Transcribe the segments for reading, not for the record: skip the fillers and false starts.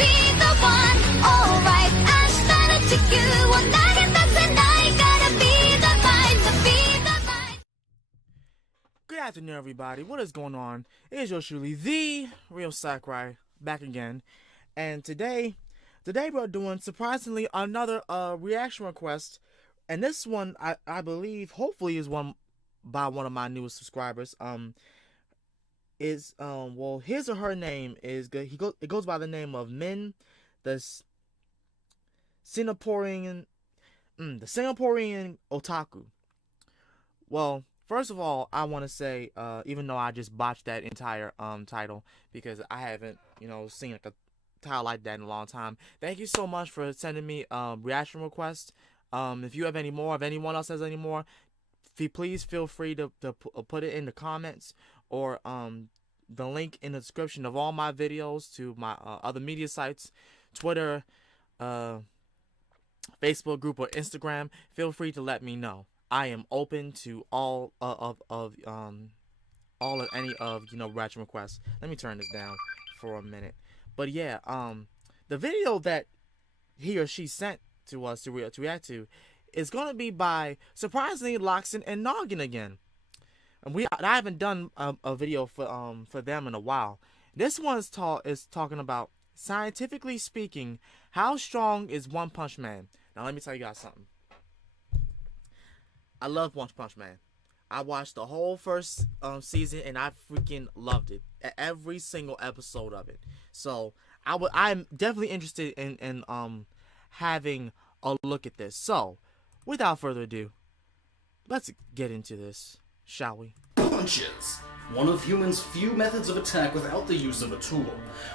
be the one. Alright, 明日の地球を投げ出せないから be the light, be the light. Good afternoon, everybody. What is going on? It is yours truly, the real Sakurai, back again. And today we're doing, surprisingly, another reaction request. And this one, I believe, hopefully, is one by one of my newest subscribers. Well, his or her name is good. It goes by the name of Min, the Singaporean otaku. Well, first of all, I want to say, even though I just botched that entire title because I haven't, seen like a title like that in a long time. Thank you so much for sending me reaction requests. If you have any more, if anyone else has any more, please feel free to put it in the comments or the link in the description of all my videos to my other media sites, Twitter, Facebook group, or Instagram. Feel free to let me know. I am open to all of any of reaction requests. Let me turn this down for a minute. But yeah, the video that he or she sent to us to react to is gonna be by, surprisingly, Loxin and Gnoggin again. And I haven't done a video for them in a while. This one is talking about, scientifically speaking, how strong is One Punch Man. Now let me tell you guys something. I love One Punch Man. I watched the whole first season and I freaking loved it. Every single episode of it. So I'm definitely interested in having a look at this. So without further ado, let's get into this, shall we? Punches! One of humans' few methods of attack without the use of a tool.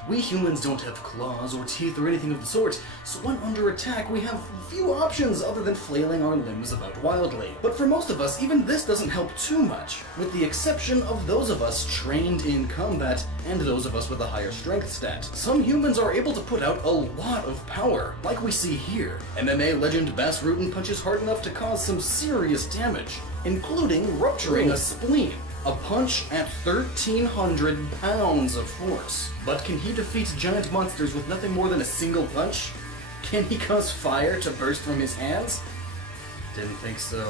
We humans don't have claws or teeth or anything of the sort, so when under attack we have few options other than flailing our limbs about wildly. But for most of us, even this doesn't help too much, with the exception of those of us trained in combat and those of us with a higher strength stat. Some humans are able to put out a lot of power, like we see here. MMA legend Bas Rutten punches hard enough to cause some serious damage, including rupturing a spleen. A punch at 1,300 pounds of force. But can he defeat giant monsters with nothing more than a single punch? Can he cause fire to burst from his hands? Didn't think so.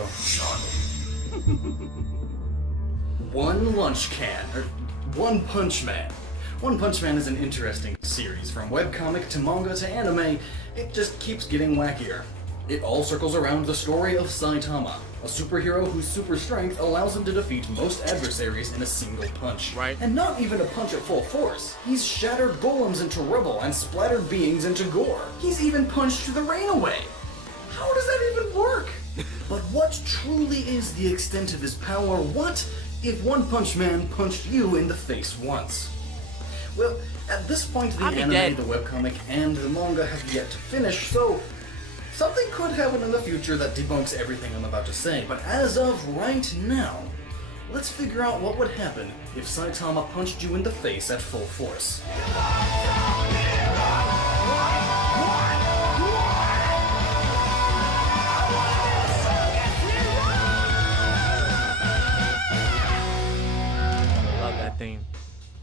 One Punch Man. One Punch Man is an interesting series. From webcomic to manga to anime, it just keeps getting wackier. It all circles around the story of Saitama, a superhero whose super strength allows him to defeat most adversaries in a single punch. Right. And not even a punch at full force. He's shattered golems into rubble and splattered beings into gore. He's even punched the rain away. How does that even work? But what truly is the extent of his power? What if One Punch Man punched you in the face once? Well, at this point the anime, the webcomic, and the manga have yet to finish, so something could happen in the future that debunks everything I'm about to say, but as of right now, let's figure out what would happen if Saitama punched you in the face at full force. Love that theme.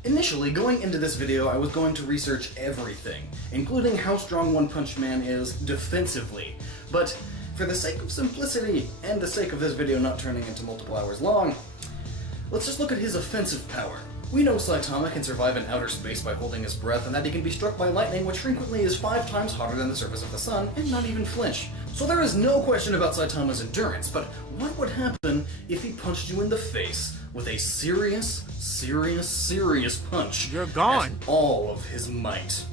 Initially, going into this video, I was going to research everything, including how strong One Punch Man is defensively. But for the sake of simplicity, and the sake of this video not turning into multiple hours long, let's just look at his offensive power. We know Saitama can survive in outer space by holding his breath, and that he can be struck by lightning, which frequently is 5 times hotter than the surface of the sun, and not even flinch. So there is no question about Saitama's endurance, but what would happen if he punched you in the face with a serious punch? You're gone. At all of his might?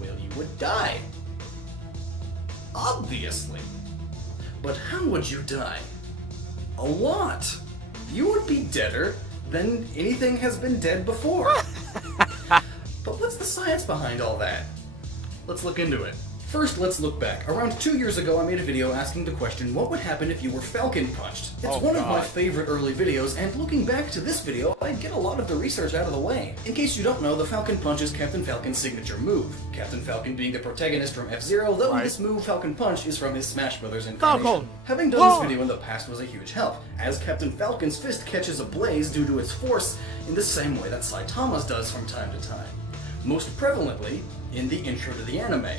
Well, you would die. Obviously. But how would you die? A lot. You would be deader than anything has been dead before. But what's the science behind all that? Let's look into it. First, let's look back. Around 2 years ago, I made a video asking the question, what would happen if you were Falcon punched? It's one of my favorite early videos, and looking back to this video, I get a lot of the research out of the way. In case you don't know, the Falcon Punch is Captain Falcon's signature move. Captain Falcon being the protagonist from F-Zero, though this move, Falcon Punch, is from his Smash Brothers incarnation. Falcon. Having done this video in the past was a huge help, as Captain Falcon's fist catches ablaze due to its force in the same way that Saitama's does from time to time. most prevalently in the intro to the anime.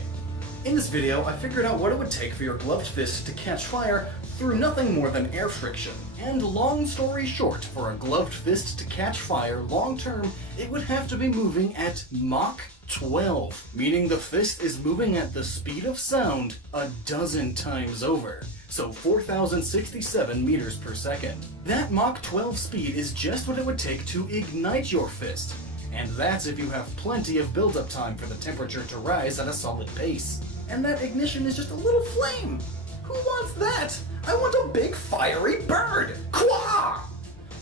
In this video, I figured out what it would take for your gloved fist to catch fire through nothing more than air friction. And long story short, for a gloved fist to catch fire long term, it would have to be moving at Mach 12, meaning the fist is moving at the speed of sound a dozen times over. So 4,067 meters per second. That Mach 12 speed is just what it would take to ignite your fist. And that's if you have plenty of build-up time for the temperature to rise at a solid pace. And that ignition is just a little flame. Who wants that? I want a big fiery bird! Quah!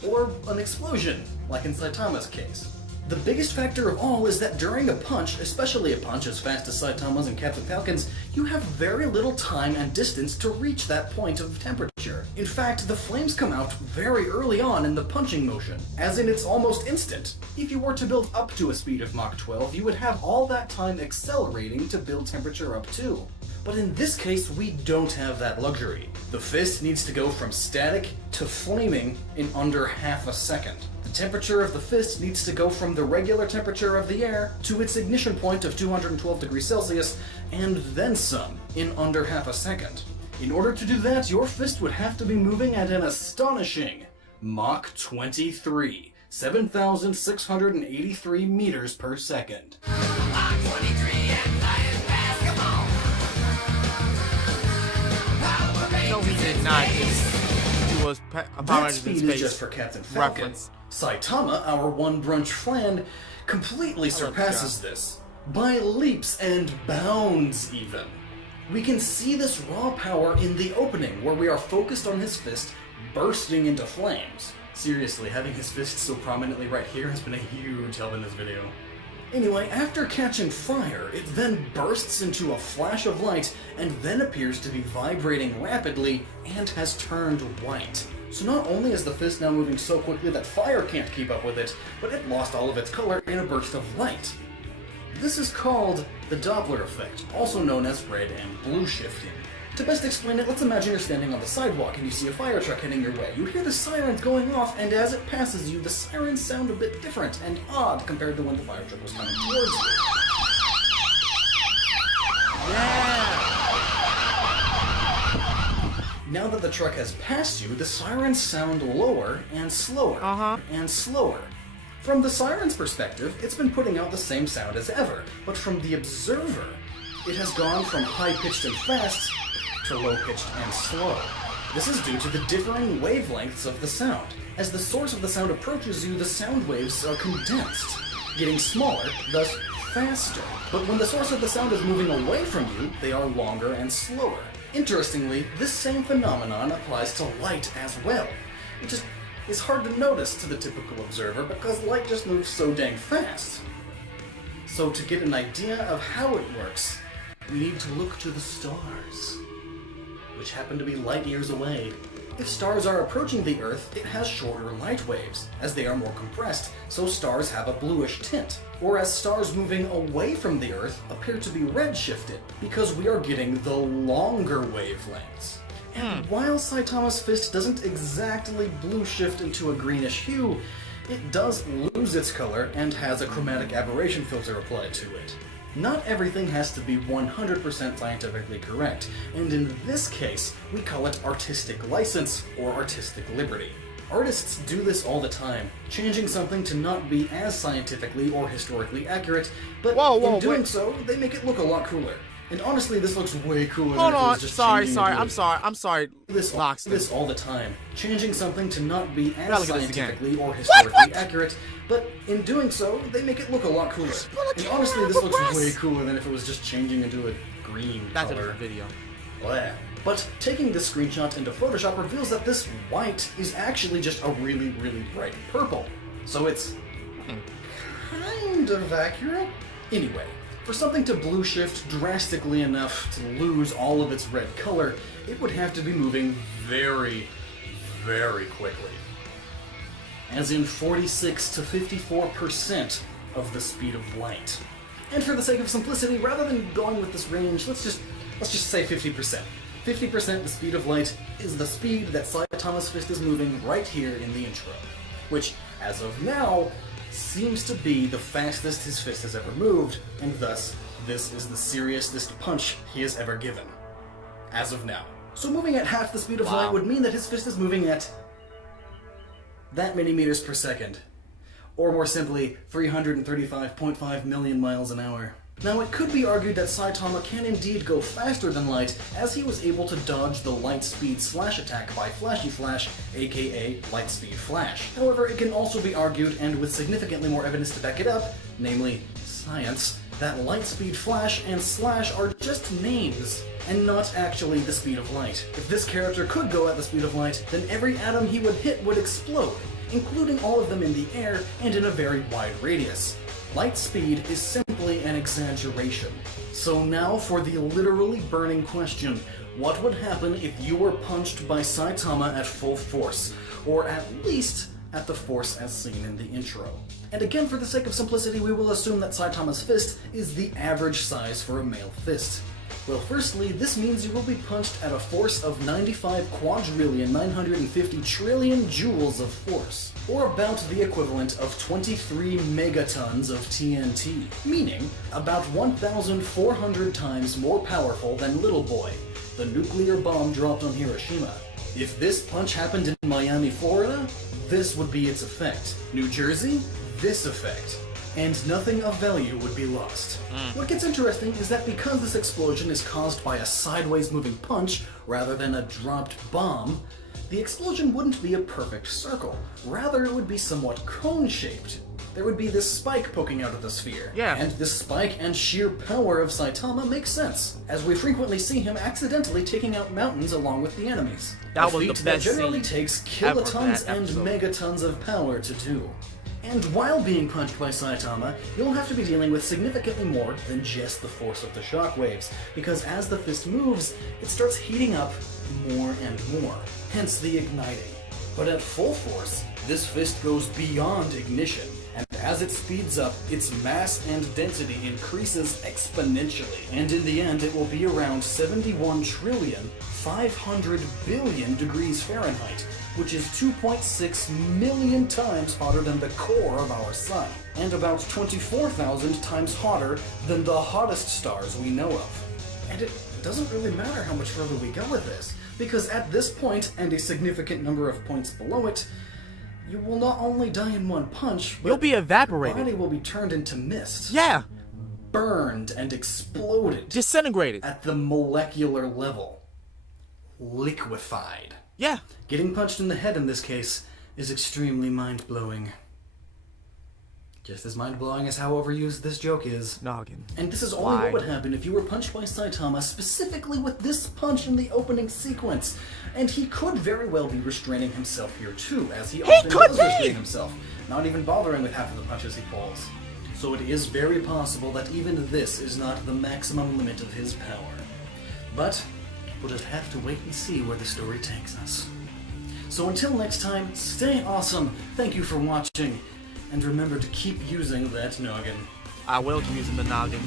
Or an explosion, like in Saitama's case. The biggest factor of all is that during a punch, especially a punch as fast as Saitama's and Captain Falcon's, you have very little time and distance to reach that point of temperature. In fact, the flames come out very early on in the punching motion, as in it's almost instant. If you were to build up to a speed of Mach 12, you would have all that time accelerating to build temperature up too. But in this case, we don't have that luxury. The fist needs to go from static to flaming in under half a second. The temperature of the fist needs to go from the regular temperature of the air to its ignition point of 212 degrees Celsius, and then some, in under half a second. In order to do that, your fist would have to be moving at an astonishing Mach 23, 7,683 meters per second. Mach 23 and flying fast, come on. Power No, he did not just do a Power That Rangers in speed Space is just for Captain Falcon. reference. Saitama, our one brunch friend, completely surpasses this. By leaps and bounds, even. We can see this raw power in the opening, where we are focused on his fist bursting into flames. Seriously, having his fist so prominently right here has been a huge help in this video. Anyway, after catching fire, it then bursts into a flash of light and then appears to be vibrating rapidly and has turned white. So not only is the fist now moving so quickly that fire can't keep up with it, but it lost all of its color in a burst of light. This is called the Doppler Effect, also known as red and blue shifting. To best explain it, let's imagine you're standing on the sidewalk and you see a fire truck heading your way. You hear the sirens going off, and as it passes you, the sirens sound a bit different and odd compared to when the fire truck was coming towards you. Yeah! Now that the truck has passed you, the sirens sound lower and slower and slower. From the siren's perspective, it's been putting out the same sound as ever, but from the observer, it has gone from high-pitched and fast to low-pitched and slow. This is due to the differing wavelengths of the sound. As the source of the sound approaches you, the sound waves are condensed, getting smaller, thus faster. But when the source of the sound is moving away from you, they are longer and slower. Interestingly, this same phenomenon applies to light as well. It just is hard to notice to the typical observer because light just moves so dang fast. So to get an idea of how it works, we need to look to the stars, which happen to be light years away. If stars are approaching the Earth, it has shorter light waves, as they are more compressed, so stars have a bluish tint. Whereas stars moving away from the Earth appear to be red-shifted, because we are getting the longer wavelengths. And while Saitama's fist doesn't exactly blue shift into a greenish hue, it does lose its color and has a chromatic aberration filter applied to it. Not everything has to be 100% scientifically correct, and in this case, we call it artistic license or artistic liberty. Artists do this all the time, changing something to not be as scientifically or historically accurate, but in doing so, they make it look a lot cooler. And honestly, this looks way cooler than if it was just changing I'm sorry. This all the time, changing something to not be as Gotta look at this scientifically or historically accurate, but in doing so, they make it look a lot cooler. And honestly, this looks way cooler than if it was just changing into a green That's a color. different video. Bleh. But taking this screenshot into Photoshop reveals that this white is actually just a really, really bright purple. So it's kind of accurate? Anyway, for something to blue shift drastically enough to lose all of its red color, it would have to be moving very, very quickly. As in 46 to 54% of the speed of light. And for the sake of simplicity, rather than going with this range, let's just say 50%. 50% the speed of light is the speed that Saitama's fist is moving right here in the intro. Which, as of now, seems to be the fastest his fist has ever moved, and thus, this is the seriousest punch he has ever given. As of now. So moving at half the speed of light would mean that his fist is moving at that many meters per second. Or more simply, 335.5 million miles an hour. Now, it could be argued that Saitama can indeed go faster than light, as he was able to dodge the light speed slash attack by Flashy Flash, aka Light Speed Flash. However, it can also be argued, and with significantly more evidence to back it up, namely science, that Light Speed Flash and Slash are just names, and not actually the speed of light. If this character could go at the speed of light, then every atom he would hit would explode, including all of them in the air and in a very wide radius. Light speed is simply an exaggeration. So now for the literally burning question. What would happen if you were punched by Saitama at full force? Or at least at the force as seen in the intro. And again, for the sake of simplicity, we will assume that Saitama's fist is the average size for a male fist. Well, firstly, this means you will be punched at a force of 95 quadrillion 950 trillion joules of force, or about the equivalent of 23 megatons of TNT, meaning about 1,400 times more powerful than Little Boy, the nuclear bomb dropped on Hiroshima. If this punch happened in Miami, Florida, this would be its effect. New Jersey, this effect. And nothing of value would be lost. What gets interesting is that because this explosion is caused by a sideways moving punch rather than a dropped bomb, the explosion wouldn't be a perfect circle. Rather, it would be somewhat cone-shaped. There would be this spike poking out of the sphere. Yeah. And this spike and sheer power of Saitama makes sense, as we frequently see him accidentally taking out mountains along with the enemies. That a was feat the that best generally scene takes ever for kilotons that and episode. megatons of power to do. And while being punched by Saitama, you'll have to be dealing with significantly more than just the force of the shockwaves, because as the fist moves, it starts heating up more and more, hence the igniting. But at full force, this fist goes beyond ignition, and as it speeds up, its mass and density increases exponentially, and in the end it will be around 71 trillion 500 billion degrees Fahrenheit, which is 2.6 million times hotter than the core of our sun, and about 24,000 times hotter than the hottest stars we know of. And it doesn't really matter how much further we go with this, because at this point, and a significant number of points below it, you will not only die in one punch, but You'll be evaporated. your body will be turned into mist. Yeah, Burned and exploded disintegrated. at the molecular level. Liquefied. Yeah. Getting punched in the head in this case is extremely mind-blowing. Just as mind-blowing as how overused this joke is. Noggin. And this is only Why? what would happen if you were punched by Saitama, specifically with this punch in the opening sequence. And he could very well be restraining himself here too, as he often could does be! restrain himself, not even bothering with half of the punches he pulls. So it is very possible that even this is not the maximum limit of his power. But we'll just have to wait and see where the story takes us. So until next time, stay awesome, thank you for watching, and remember to keep using that noggin. I will be using the noggin.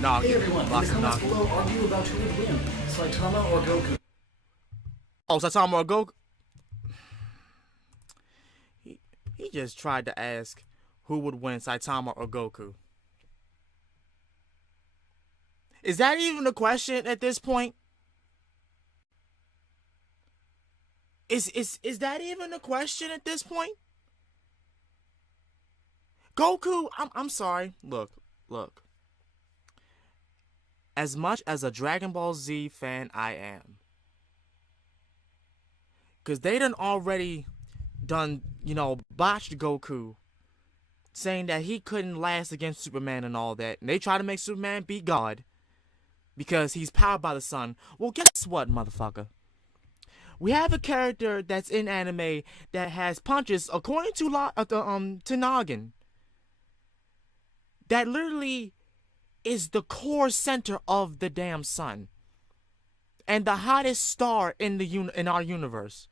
Noggin. Hey everyone, in the Lots of comments noggin. below, argue about who would win, Saitama or Goku. Oh, Saitama or Goku? He just tried to ask who would win, Saitama or Goku. Is that even a question at this point? Is that even a question at this point? Goku, I'm sorry. Look. As much as a Dragon Ball Z fan I am, because they already done, botched Goku, saying that he couldn't last against Superman and all that. And they try to make Superman beat God because he's powered by the sun. Well, guess what, motherfucker? We have a character that's in anime that has punches, according to Gnoggin, that literally is the core center of the damn sun and the hottest star in our universe.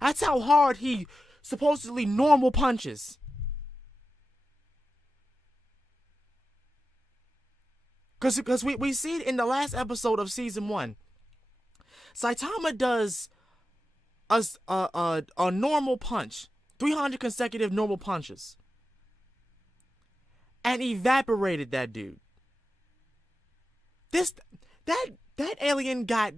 That's how hard he supposedly normal punches. Because we see it in the last episode of season 1. Saitama does a normal punch, 300 consecutive normal punches. And evaporated that dude. That alien got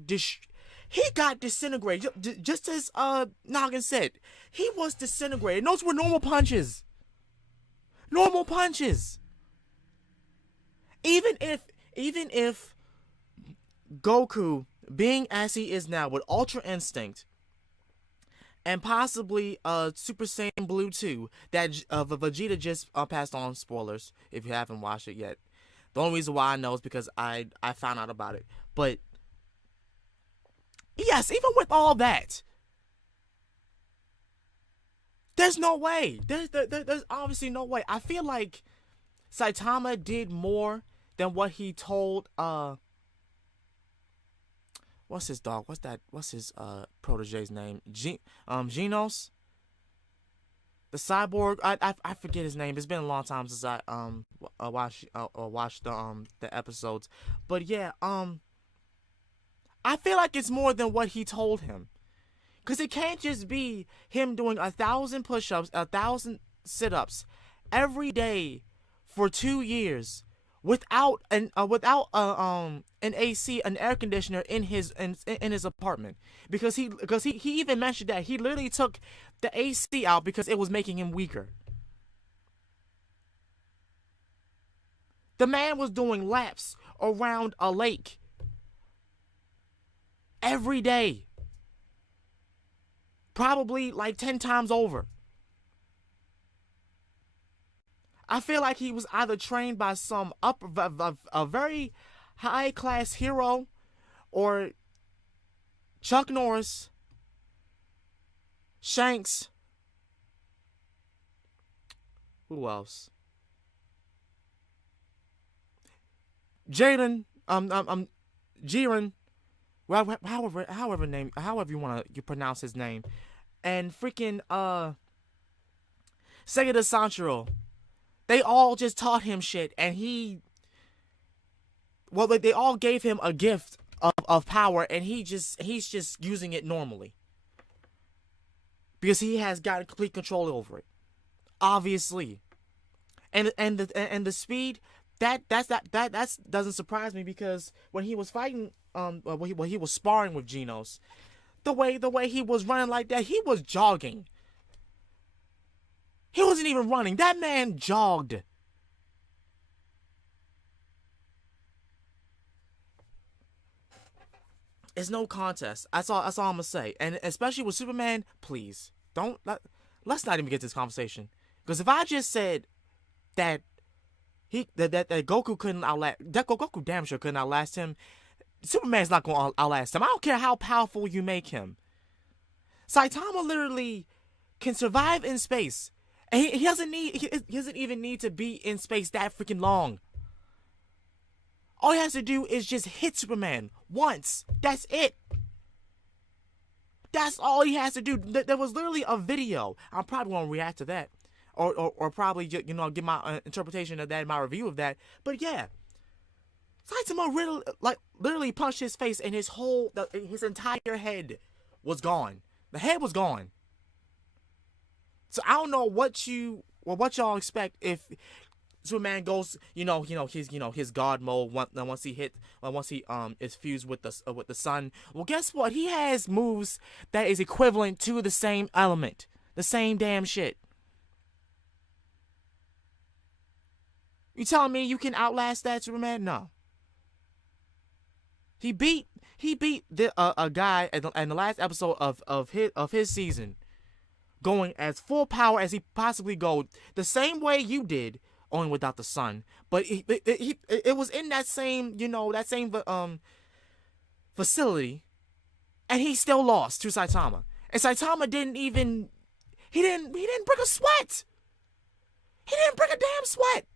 he got disintegrated. Just as Gnoggin said, he was disintegrated. And those were normal punches. Normal punches. Even if Goku, being as he is now with Ultra Instinct and possibly Super Saiyan Blue 2 that Vegeta just passed on, spoilers if you haven't watched it yet. The only reason why I know is because I found out about it. But yes, even with all that, there's no way. There's obviously no way. I feel like Saitama did more than what he told what's his dog? What's his protege's name? Genos? The cyborg? I forget his name. It's been a long time since I watched the episodes. But yeah, I feel like it's more than what he told him. Cause it can't just be him doing 1,000 push-ups, 1,000 sit-ups every day for 2 years without an AC, an air conditioner in his apartment. Because he even mentioned that he literally took the AC out because it was making him weaker. The man was doing laps around a lake every day. Probably like 10 times over. I feel like he was either trained by some a very high class hero, or Chuck Norris, Shanks. Who else? Jaden. Jiren. Well, however you want to pronounce his name, and freaking Sega de Sanchiro. They all just taught him shit, and they all gave him a gift of power, and he's just using it normally because he has got complete control over it, obviously, and the speed that doesn't surprise me, because when he was fighting, when he was sparring with Genos, the way he was running like that, he was jogging. He wasn't even running. That man jogged. It's no contest. That's all I'm gonna say. And especially with Superman, please let's not even get this conversation. Because if I just said that that Goku couldn't outlast, that Goku damn sure couldn't outlast him, Superman's not gonna outlast him. I don't care how powerful you make him. Saitama literally can survive in space. And he doesn't even need to be in space that freaking long. All he has to do is just hit Superman once. That's it. That's all he has to do. There was literally a video. I'm probably gonna react to that, or probably give my interpretation of that in my review of that. But yeah, Saitama literally punched his face, and his entire head was gone. The head was gone. So I don't know what y'all expect if Superman goes, his God mode once he is fused with the sun. Well, guess what? He has moves that is equivalent to the same element, the same damn shit. You telling me you can outlast that, Superman? No. He beat a guy in the last episode of his season, going as full power as he possibly go, the same way you did, only without the sun. But it was in that same facility, and he still lost to Saitama. And Saitama didn't break a sweat. He didn't break a damn sweat.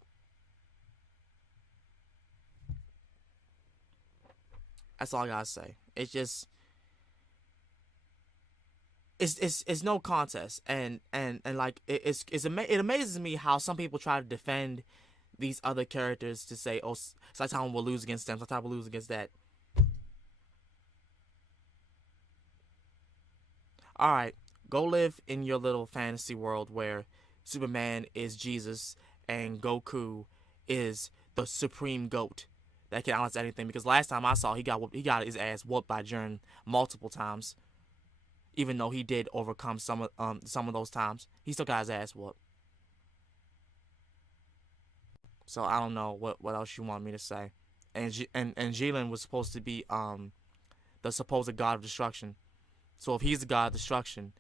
That's all I gotta say. It's just, it's no contest, and like it amazes me how some people try to defend these other characters to say, oh, Saitama will lose against them, Saitama will lose against that. All right, Go live in your little fantasy world where Superman is Jesus and Goku is the supreme goat that can balance anything. Because last time I saw, he got his ass whooped by Jiren multiple times. Even though he did overcome some of those times, he still got his ass whooped. So I don't know what else you want me to say. And Jilin was supposed to be the supposed god of destruction. So if he's the god of destruction,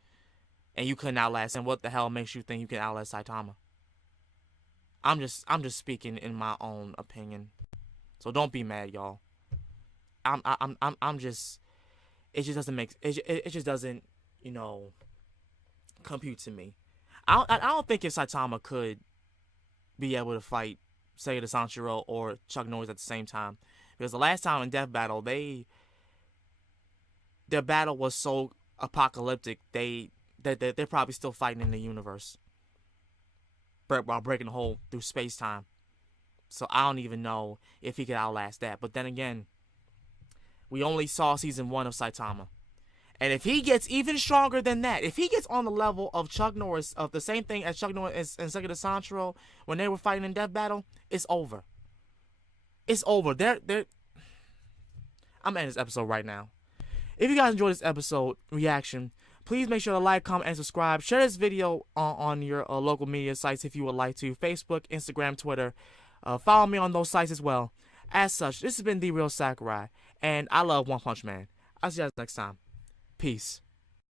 and you couldn't outlast him, what the hell makes you think you can outlast Saitama? I'm just speaking in my own opinion. So don't be mad, y'all. I'm just, it just doesn't make it just doesn't, compute to me. I don't think if Saitama could be able to fight Seiya Sanshiro or Chuck Norris at the same time, because the last time in Death Battle, their battle was so apocalyptic they're probably still fighting in the universe while breaking the hole through space-time. So I don't even know if he could outlast that. But then again, we only saw season 1 of Saitama. And if he gets even stronger than that, if he gets on the level of Chuck Norris, of the same thing as Chuck Norris and Seiya Sanshiro when they were fighting in Death Battle, it's over. It's over. I'm ending this episode right now. If you guys enjoyed this episode reaction, please make sure to like, comment, and subscribe. Share this video on your local media sites if you would like to. Facebook, Instagram, Twitter. Follow me on those sites as well. As such, this has been The Real Sakurai, and I love One Punch Man. I'll see you guys next time. Peace.